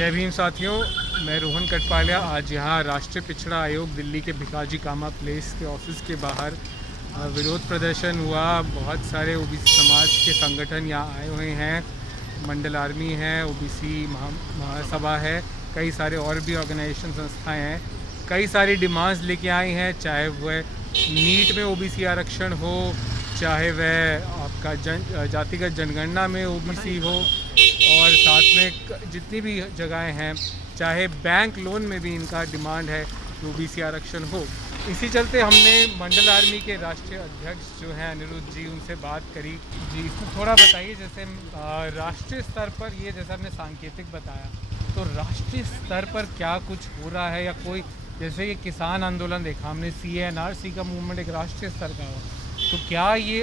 जय भीम साथियों, मैं रोहन कटपालिया आज यहाँ राष्ट्रीय पिछड़ा आयोग दिल्ली के भिकाजी कामा प्लेस के ऑफिस के बाहर विरोध प्रदर्शन हुआ। बहुत सारे ओबीसी समाज के संगठन यहाँ आए हुए हैं। मंडल आर्मी है, ओबीसी महासभा है, कई सारे और भी ऑर्गेनाइजेशन संस्थाएं हैं। कई सारी डिमांड्स लेके आई हैं, चाहे वह नीट में ओबीसी आरक्षण हो, चाहे वह आपका जातिगत जनगणना में ओबीसी हो, और साथ में जितनी भी जगहें हैं, चाहे बैंक लोन में भी इनका डिमांड है कि ओबीसी आरक्षण हो। इसी चलते हमने मंडल आर्मी के राष्ट्रीय अध्यक्ष जो हैं अनिरुद्ध जी, उनसे बात करी। जी, इसमें थोड़ा बताइए, जैसे राष्ट्रीय स्तर पर ये जैसा आपने सांकेतिक बताया, तो राष्ट्रीय स्तर पर क्या कुछ हो रहा है, या कोई जैसे ये किसान आंदोलन देखा हमने, CA/NRC का मूवमेंट एक राष्ट्रीय स्तर का हुआ, तो क्या ये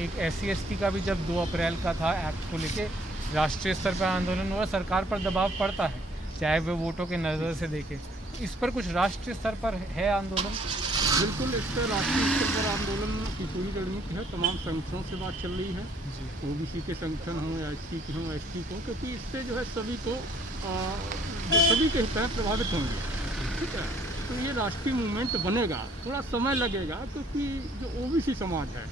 एक SC/ST का भी जब 2 अप्रैल का था एक्ट को लेके राष्ट्रीय स्तर पर आंदोलन हुआ, सरकार पर दबाव पड़ता है, चाहे वे वोटों के नज़र से देखें, इस पर कुछ राष्ट्रीय स्तर पर है आंदोलन? बिल्कुल, इस पर राष्ट्रीय स्तर पर आंदोलन की पूरी रणनीति है। तमाम संगठनों से बात चल रही है, ओबीसी के संगठन हों या SC के हों, ST को, क्योंकि इससे जो है सभी को सभी के हित प्रभावित होंगे। ठीक है, तो ये राष्ट्रीय मूवमेंट बनेगा, थोड़ा समय लगेगा, क्योंकि जो ओबीसी समाज है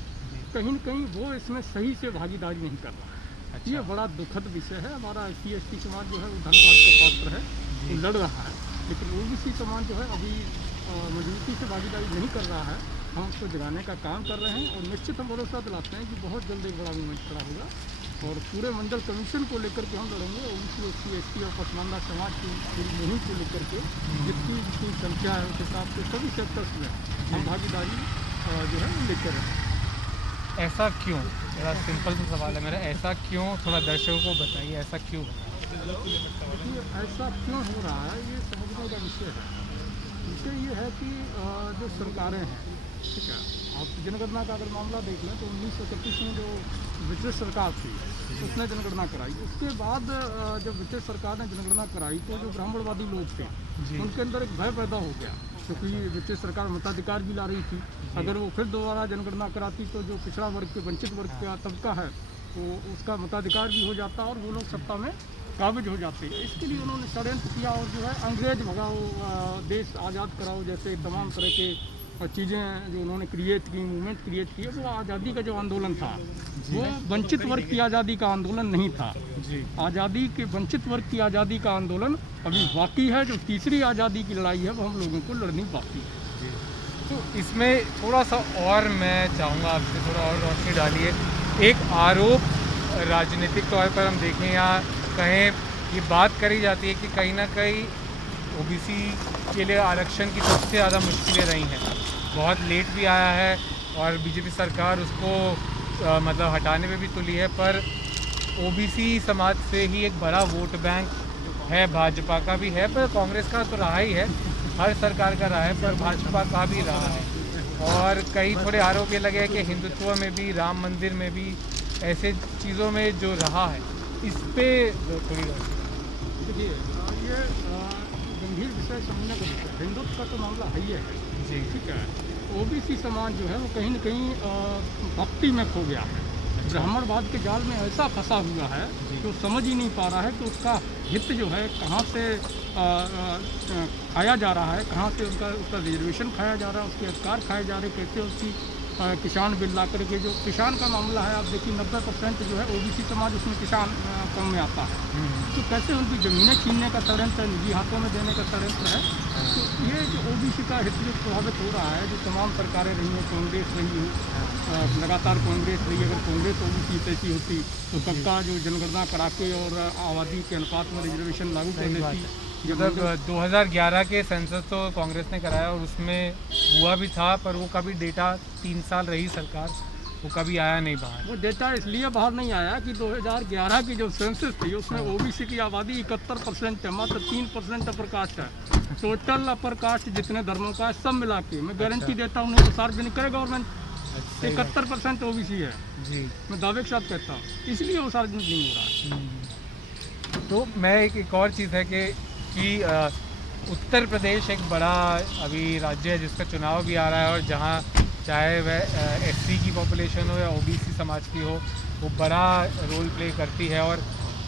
कहीं न कहीं वो इसमें सही से भागीदारी नहीं कर रहा है। अच्छा। ये बड़ा दुखद विषय है। हमारा SC/ST समाज जो है वो धन्यवाद का पात्र है, वो लड़ रहा है, लेकिन ओबीसी समाज जो है अभी मजबूती से भागीदारी नहीं कर रहा है। हम उसको जगाने का काम कर रहे हैं और निश्चित हम भरोसा दिलाते हैं कि बहुत जल्द एक बड़ा मूवमेंट खड़ा होगा और पूरे मंडल कमीशन को लेकर के हम लड़ेंगे। ओबीसी, SC/ST और पसमानदा समाज की पूरी मुहिम को लेकर के जितनी संख्या है उस हिसाब से सभी सेक्टर्स में हम भागीदारी जो है वो लेकर रहे हैं। ऐसा क्यों? बड़ा सिंपल सा सवाल है मेरा, ऐसा क्यों? थोड़ा दर्शकों को बताइए, ऐसा क्यों? ऐसा क्यों हो रहा है, ये समझने का विषय है। विषय ये है कि जो सरकारें हैं, ठीक है, आप जनगणना का अगर मामला देख लें तो 1931 में जो ब्रिटिश सरकार थी उसने जनगणना कराई। उसके बाद जब ब्रिटिश सरकार ने जनगणना कराई तो जो ब्राह्मणवादी लोग थे उनके अंदर एक भय पैदा हो गया, क्योंकि ब्रिटिश सरकार मताधिकार भी ला रही थी। अगर वो फिर दोबारा जनगणना कराती तो जो पिछड़ा वर्ग के, वंचित वर्ग का तबका है तो उसका मताधिकार भी हो जाता और वो लोग सत्ता में काबिज हो जाते। इसके लिए उन्होंने षड्यंत्र किया और जो है अंग्रेज भगाओ, देश आज़ाद कराओ जैसे तमाम तरह के चीज़ें जो उन्होंने क्रिएट की, मूवमेंट क्रिएट किए। वो आज़ादी का जो आंदोलन था वो वंचित वर्ग की आज़ादी का आंदोलन नहीं था। आज़ादी के, वंचित वर्ग की आज़ादी का आंदोलन अभी बाकी है। जो तीसरी आज़ादी की लड़ाई है वो हम लोगों को लड़नी बाकी है। तो इसमें थोड़ा सा और मैं चाहूँगा आपसे, थोड़ा और रोशनी डालिए। एक आरोप राजनीतिक तौर पर हम देखें या कहें, ये बात करी जाती है कि कहीं ना कहीं ओबीसी के लिए आरक्षण की सबसे ज़्यादा मुश्किलें रही हैं, बहुत लेट भी आया है और बीजेपी सरकार उसको मतलब हटाने में भी तुली है, पर ओबीसी समाज से ही एक बड़ा वोट बैंक है, भाजपा का भी है, पर कांग्रेस का तो रहा ही है, हर सरकार का रहा है, पर भाजपा का भी रहा है। और कई थोड़े आरोप ये लगे कि हिंदुत्व में भी, राम मंदिर में भी, ऐसे चीज़ों में जो रहा है, इस पर थोड़ी देखिए, ये गंभीर विषय समझने का विषय। हिंदुत्व का तो मामला है ही है जी, ठीक है। ओबीसी समाज जो है वो कहीं न कहीं भक्ति में खो गया है, ब्राह्मणवाद के जाल में ऐसा फंसा हुआ है कि वो समझ ही नहीं पा रहा है कि उसका हित जो है कहाँ से खाया जा रहा है, कहाँ से उसका रिजर्वेशन खाया जा रहा है, उसके अधिकार खाए जा रहे, कैसे उसकी किसान बिल ला करके। जो किसान का मामला है, आप देखिए 90% जो है ओबीसी समाज उसमें किसान कम में आता है, तो कैसे उनकी ज़मीनें छीनने का षड्यंत्र, निजी हाथों में देने का षड्यंत्र है। तो ये जो ओबीसी का हित जो प्रभावित हो रहा है, जो तमाम सरकारें रही हैं, कांग्रेस रही हो, लगातार कांग्रेस रही। अगर कांग्रेस ओबीसी तैसी होती तो सबका जो जनगणना करा के और आबादी के अनुपात में रिजर्वेशन लागू कर देती। मतलब 2011 के सेंसस तो कांग्रेस ने कराया और उसमें हुआ भी था, पर वो कभी डेटा 3 साल रही सरकार, वो कभी आया नहीं बाहर। वो डेटा इसलिए बाहर नहीं आया कि 2011 की जो सेंसस थी उसमें ओबीसी की आबादी 71% है, मात्र 3% अपर कास्ट है। टोटल अपर कास्ट जितने धर्मों का है सब मिला के मैं गारंटी देता हूँ, तो सार्वजनिक करे गवर्नमेंट, 71% ओबीसी है जी, मैं दावे के साथ कहता हूँ, इसलिए वो सार्वजनिक नहीं हो रहा है। तो मैं एक और चीज़ है कि उत्तर प्रदेश एक बड़ा अभी राज्य है जिसका चुनाव भी आ रहा है, और जहाँ चाहे वह SC की पॉपुलेशन हो या ओबीसी समाज की हो, वो बड़ा रोल प्ले करती है। और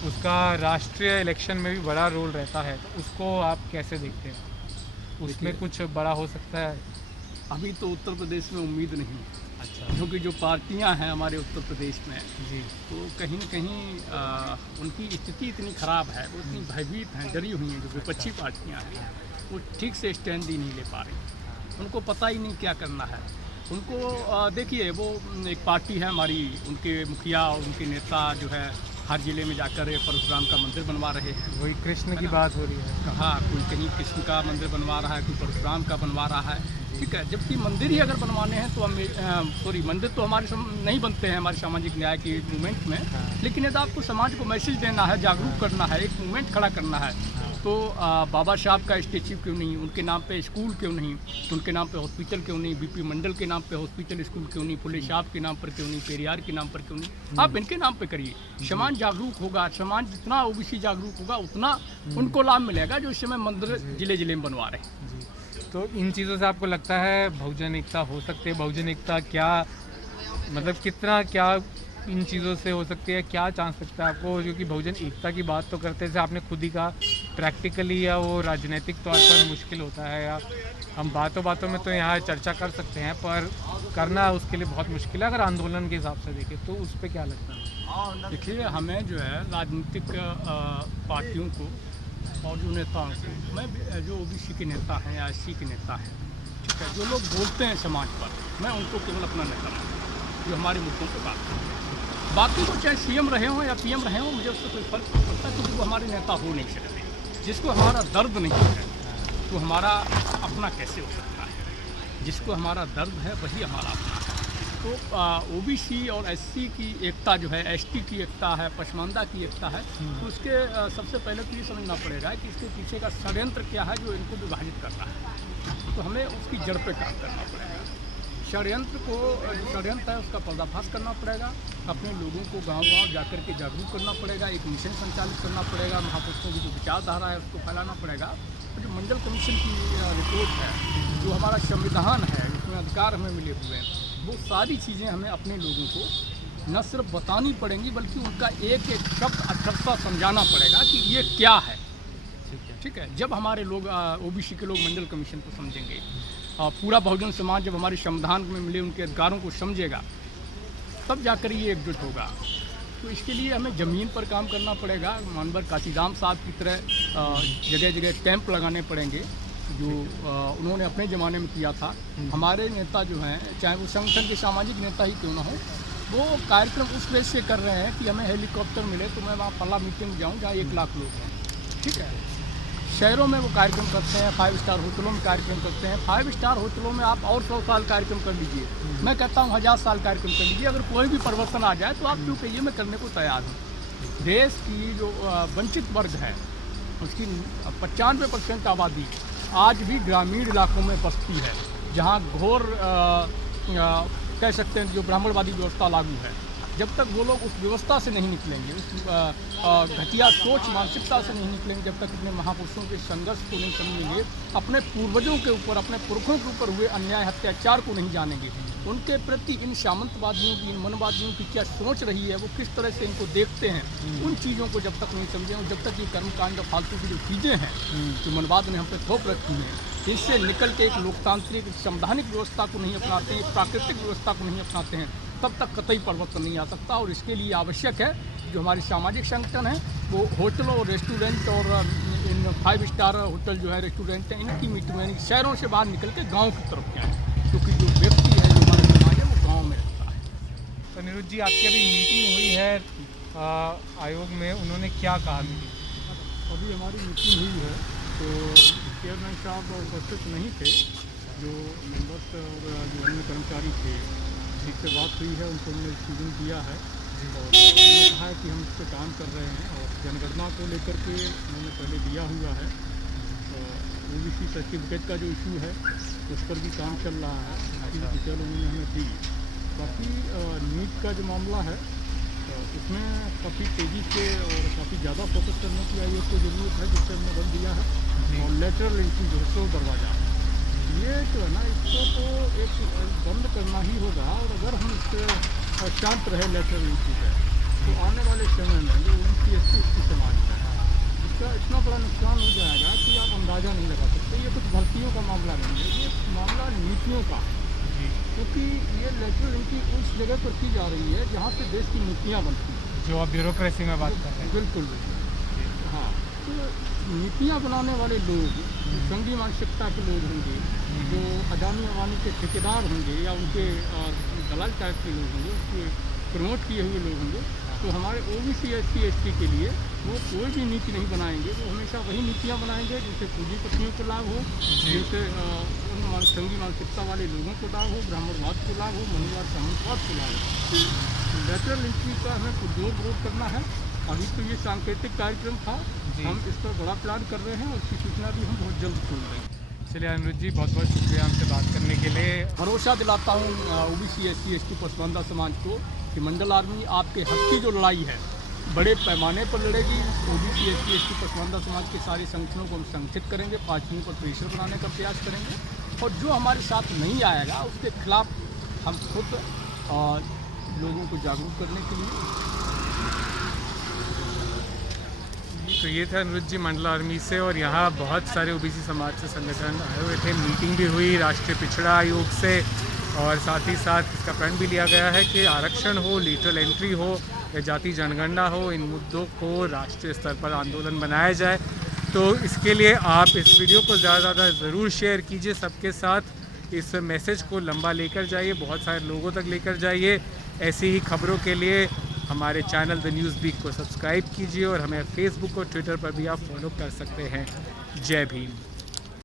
उसका राष्ट्रीय इलेक्शन में भी बड़ा रोल रहता है, तो उसको आप कैसे देखते हैं? उसमें कुछ बड़ा हो सकता है? अभी तो उत्तर प्रदेश में उम्मीद नहीं है, अच्छा क्योंकि जो पार्टियां हैं हमारे उत्तर प्रदेश में, जी। तो कहीं न कहीं उनकी स्थिति इतनी ख़राब है, वो इतनी भयभीत हैं, डरी हुई हैं। जो विपक्षी पार्टियां हैं वो ठीक से स्टैंड ही नहीं ले पा रही। उनको पता ही नहीं क्या करना है। उनको देखिए, वो एक पार्टी है हमारी, उनके मुखिया और उनके नेता जो है हर ज़िले में जाकर परशुराम का मंदिर बनवा रहे हैं। वही कृष्ण की बात हो रही है। कहा कोई कहीं कृष्ण का मंदिर बनवा रहा है, कोई परशुराम का बनवा रहा है, ठीक है। जबकि मंदिर ही अगर बनवाने हैं तो मंदिर तो हमारे नहीं बनते हैं हमारे सामाजिक न्याय के मूवमेंट में, लेकिन यदि आपको समाज को मैसेज देना है, जागरूक करना है, एक मूवमेंट खड़ा करना है, तो बाबा साहब का स्टेच्यू क्यों नहीं, उनके नाम पे स्कूल क्यों नहीं, उनके नाम पे हॉस्पिटल क्यों नहीं, बीपी मंडल के नाम पे हॉस्पिटल स्कूल क्यों नहीं, फुले साहब के नाम पर क्यों नहीं, पेरियार के नाम पर क्यों नहीं, आप इनके नाम पे करिए। समाज जागरूक होगा, समाज जितना ओबीसी जागरूक होगा उतना उनको लाभ मिलेगा, जो इस समय मंदिर जिले जिले में बनवा रहे हैं। जी। तो इन चीज़ों से आपको लगता है बहुजन एकता हो सकती है? बहुजन एकता क्या, मतलब कितना, क्या इन चीज़ों से हो सकती है? क्या चांस लगता है आपको? क्योंकि बहुजन एकता की बात तो करते हैं, आपने खुद ही कहा प्रैक्टिकली या वो राजनीतिक तौर पर मुश्किल होता है, या हम बातों बातों में तो यहाँ चर्चा कर सकते हैं, पर करना उसके लिए बहुत मुश्किल है अगर आंदोलन के हिसाब से देखें, तो उस पर क्या लगता है? देखिए, हमें जो है राजनीतिक पार्टियों को और जो नेताओं को, मैं जो ओबीसी के नेता हैं या एससी के नेता हैं, ठीक है, जो लोग बोलते हैं समाज पर, मैं उनको केवल अपना नेता मानता हूँ, जो हमारे मुद्दों पर बात करते हैं। बाकी को चाहे सीएम रहे हों या पीएम रहे हों, मुझे उससे कोई फर्क नहीं पड़ता, क्योंकि वो हमारे नेता हो नहीं सकते। जिसको हमारा दर्द नहीं है तो हमारा अपना कैसे हो सकता है? जिसको हमारा दर्द है वही हमारा अपना है। तो ओबीसी और एससी की एकता जो है, एसटी की एकता है, पसमानदा की एकता है, तो उसके सबसे पहले तो ये समझना पड़ेगा कि इसके पीछे का षड्यंत्र क्या है जो इनको विभाजित करना है। तो हमें उसकी जड़ पे काम करना पड़ेगा। षड्यंत्र को, जो षड्यंत्र है उसका पर्दाफाश करना पड़ेगा, अपने लोगों को गांव-गांव जाकर के जागरूक करना पड़ेगा, एक मिशन संचालित करना पड़ेगा, महापुरुषों की जो विचारधारा है उसको फैलाना पड़ेगा। और जो मंडल कमीशन की रिपोर्ट है, जो हमारा संविधान है, जिसमें अधिकार हमें मिले हुए हैं, वो सारी चीज़ें हमें अपने लोगों को न सिर्फ बतानी पड़ेंगी, बल्कि उनका एक एक शब्द अक्षरशः समझाना पड़ेगा कि ये क्या है। ठीक है, जब हमारे लोग ओबीसी के लोग मंडल कमीशन को समझेंगे, पूरा बहुजन समाज जब हमारे संविधान में मिले उनके अधिकारों को समझेगा, तब जाकर ये एकजुट होगा। तो इसके लिए हमें ज़मीन पर काम करना पड़ेगा। मानवर काशीराम साहब की तरह जगह जगह कैंप लगाने पड़ेंगे, जो उन्होंने अपने ज़माने में किया था। हमारे नेता जो हैं, चाहे वो संगठन के सामाजिक नेता ही क्यों ना हो, वो कार्यक्रम उस वजह से कर रहे हैं कि हमें हेलीकॉप्टर मिले तो मैं वहाँ पल्ला मीटिंग जाऊँ जहाँ 1 लाख लोग हैं, ठीक है। शहरों में वो कार्यक्रम करते हैं, 5 स्टार होटलों में कार्यक्रम करते हैं। 5 स्टार होटलों में आप और 100 साल कार्यक्रम कर लीजिए, मैं कहता हूँ 1000 साल कार्यक्रम कर लीजिए, अगर कोई भी परिवर्तन आ जाए तो आप क्यों कहिए, मैं करने को तैयार हूँ। देश की जो वंचित वर्ग है, उसकी 95% आबादी आज भी ग्रामीण इलाकों में बसती है, जहाँ घोर कह सकते हैं जो ब्राह्मणवादी व्यवस्था लागू है। जब तक वो लोग उस व्यवस्था से नहीं निकलेंगे, उस घटिया सोच मानसिकता से नहीं निकलेंगे, जब तक अपने महापुरुषों के संघर्ष को नहीं समझेंगे, अपने पूर्वजों के ऊपर, अपने पुरखों के ऊपर हुए अन्याय अत्याचार को नहीं जानेंगे, उनके प्रति इन सामंतवादियों की, इन मनवादियों की क्या सोच रही है, वो किस तरह से इनको देखते हैं, उन चीज़ों को जब तक नहीं समझेंगे, जब तक ये कर्मकांड और फालतू की जो चीज़ें हैं जो मनवाद ने हम पे थोप रखी हैं, इससे निकल के एक लोकतांत्रिक संवैधानिक व्यवस्था को नहीं अपनाते हैं, एक प्राकृतिक व्यवस्था को नहीं अपनाते हैं, तब तक कतई परिवर्तन नहीं आ सकता। और इसके लिए आवश्यक है जो हमारी सामाजिक संगठन है, वो होटलों और रेस्टोरेंट और इन 5 स्टार होटल जो है, रेस्टोरेंट हैं, इनकी मीटिंग में शहरों से बाहर निकल के गाँव की तरफ जाएँ, क्योंकि जो व्यक्ति है, जो हमारा समाज है, वो गाँव में रहता है। तो अनिरुद्ध जी, आपकी अभी मीटिंग हुई है आयोग में, उन्होंने क्या कहा मीटिंग? अभी हमारी मीटिंग हुई है, तो चेयरमैन साहब उपस्थित नहीं थे, जो मेंबर्स और जो अन्य कर्मचारी थे, जिससे बात हुई है उनको हमने स्टूडेंट दिया है, और उन्होंने कहा है कि हम इस पर काम कर रहे हैं। और जनगणना को लेकर के उन्होंने पहले दिया हुआ है, ओबीसी सर्टिफिकेट का जो इशू है उस पर भी काम चल रहा है, इसकी डिटेल उन्होंने हमें दी। बाकी नीट का जो मामला है, उसमें काफ़ी तेज़ी से और काफ़ी ज़्यादा फोकस करने की आयोग को ज़रूरत है, जिससे हमने बंद दिया है। और लेटरल एंट्री जो है, 100 दरवाज़ा, ये जो है ना, इसको तो एक बंद करना ही होगा। और अगर हम इससे शांत रहे लेटरल एंट्री पे, तो आने वाले समय में जो उनकी एस समाज है इसका इतना बड़ा नुकसान हो जाएगा कि आप अंदाज़ा नहीं लगा सकते। ये कुछ भर्तियों का मामला नहीं है, ये मामला नीतियों का, क्योंकि ये लेटरल एंट्री उस जगह पर की जा रही है जहाँ पे देश की नीतियाँ बनती हैं, जो आप ब्यूरोक्रेसी में बात कर रहे हैं। बिल्कुल हाँ। तो नीतियाँ बनाने वाले लोग संघी मानसिकता के लोग होंगे, जो अडानी अवानी के ठेकेदार होंगे या उनके दलाल टाइप के लोग होंगे, उसके प्रमोट किए हुए लोग होंगे, तो हमारे ओबीसी SC/ST के लिए वो कोई भी नीति नहीं बनाएंगे। वो हमेशा वही नीतियाँ बनाएंगे जिससे पूंजीपतियों को लाभ हो, जिससे उन संघी मानसिकता वाले लोगों को लाभ हो, ब्राह्मणवाद को लाभ हो, मनुवाद सामंतवाद को लाभ हो। लेटरल एंट्री का हमें पुरजोर विरोध करना है। अभी तो ये सांकेतिक कार्यक्रम था, हम इस पर बड़ा प्लान कर रहे हैं और उसकी सूचना भी हम बहुत जल्द खोल देंगे। चलिए अनिरुद्ध जी, बहुत बहुत शुक्रिया हमसे बात करने के लिए। भरोसा दिलाता हूँ ओबीसी SC/ST पसमानदा समाज को कि मंडल आर्मी आपके हक की जो लड़ाई है बड़े पैमाने पर लड़ेगी। ओबीसी SC/ST पसमानदा समाज के सारे संगठनों को हम संगठित करेंगे, पार्टियों पर प्रेशर बनाने का प्रयास करेंगे, और जो हमारे साथ नहीं आएगा उसके खिलाफ हम खुद लोगों को जागरूक करने के लिए। तो ये थे अनिरुद्ध जी मंडल आर्मी से, और यहाँ बहुत सारे ओबीसी समाज से संगठन आए हुए थे। मीटिंग भी हुई राष्ट्रीय पिछड़ा आयोग से, और साथ ही साथ इसका प्रण भी लिया गया है कि आरक्षण हो, लेटरल एंट्री हो या जाति जनगणना हो, इन मुद्दों को राष्ट्रीय स्तर पर आंदोलन बनाया जाए। तो इसके लिए आप इस वीडियो को ज़्यादा से ज़्यादा ज़रूर शेयर कीजिए सबके साथ। इस मैसेज को लंबा लेकर जाइए, बहुत सारे लोगों तक लेकर जाइए। ऐसी ही खबरों के लिए हमारे चैनल द न्यूज़ बीट को सब्सक्राइब कीजिए, और हमें फेसबुक और ट्विटर पर भी आप फॉलो कर सकते हैं। जय भीम।